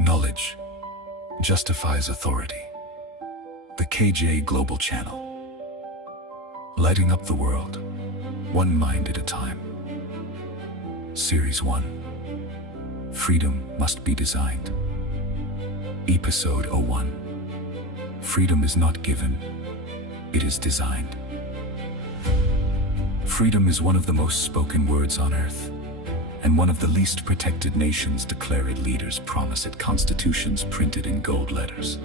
Knowledge justifies authority. The KJ Global Channel. Lighting up the world, one mind at a time. Series 1. Freedom must be designed. Episode 01. Freedom is not given, it is designed. Freedom is one of the most spoken words on earth, and one of the least protected nations declare it. Leaders promise it, constitutions printed in gold letters.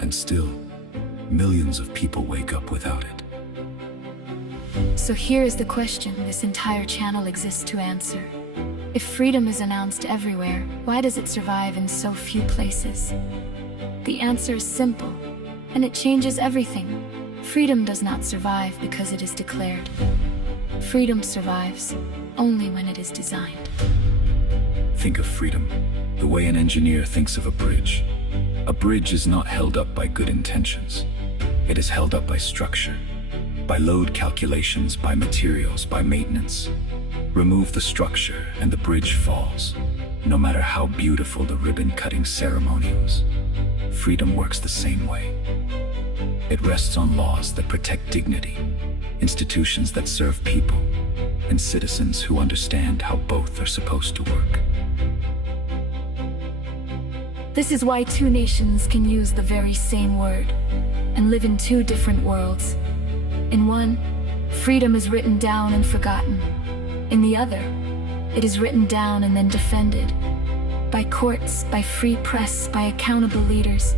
And still, millions of people wake up without it. So here is the question this entire channel exists to answer. If freedom is announced everywhere, why does it survive in so few places? The answer is simple, and it changes everything. Freedom does not survive because it is declared. Freedom survives only when it is designed. Think of freedom the way an engineer thinks of a bridge. A bridge is not held up by good intentions. It is held up by structure, by load calculations, by materials, by maintenance. Remove the structure and the bridge falls, no matter how beautiful the ribbon-cutting ceremony was. Freedom works the same way. It rests on laws that protect dignity, institutions that serve people, and citizens who understand how both are supposed to work. This is why two nations can use the very same word and live in two different worlds. In one, freedom is written down and forgotten. In the other, it is written down and then defended. By courts, by free press, by accountable leaders,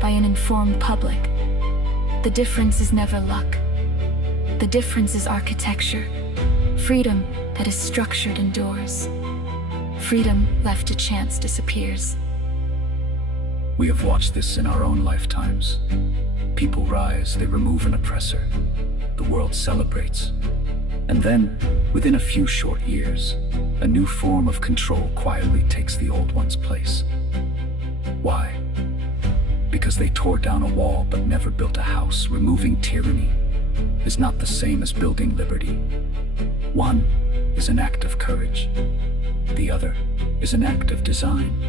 by an informed public. The difference is never luck. The difference is architecture. Freedom that is structured endures. Freedom left to chance disappears. We have watched this in our own lifetimes. People rise, they remove an oppressor. The world celebrates. And then, within a few short years, a new form of control quietly takes the old one's place. Why? Because they tore down a wall but never built a house. Removing tyranny is not the same as building liberty. One is an act of courage. The other is an act of design.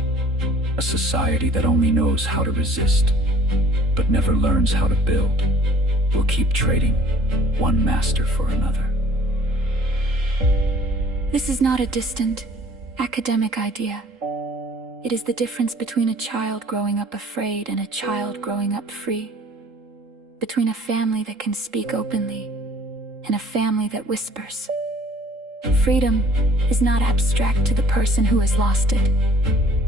A society that only knows how to resist, but never learns how to build, will keep trading one master for another. This is not a distant, academic idea. It is the difference between a child growing up afraid and a child growing up free. Between a family that can speak openly and a family that whispers. Freedom is not abstract to the person who has lost it.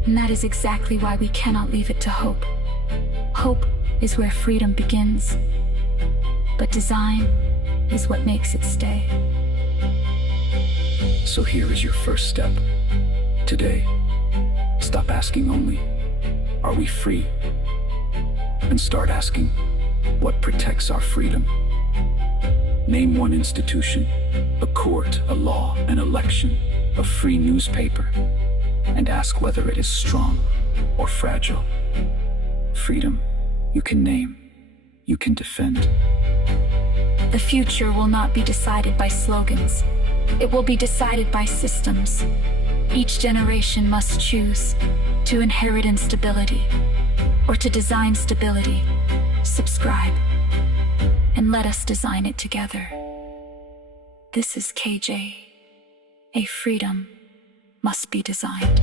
And that is exactly why we cannot leave it to hope. Hope is where freedom begins. But design is what makes it stay. So here is your first step. Today, stop asking only, are we free? And start asking, what protects our freedom? Name one institution, a court, a law, an election, a free newspaper, and ask whether it is strong or fragile. Freedom, you can name, you can defend. The future will not be decided by slogans. It will be decided by systems. Each generation must choose to inherit instability or to design stability. Subscribe, and let us design it together. This is KJ. A freedom must be designed.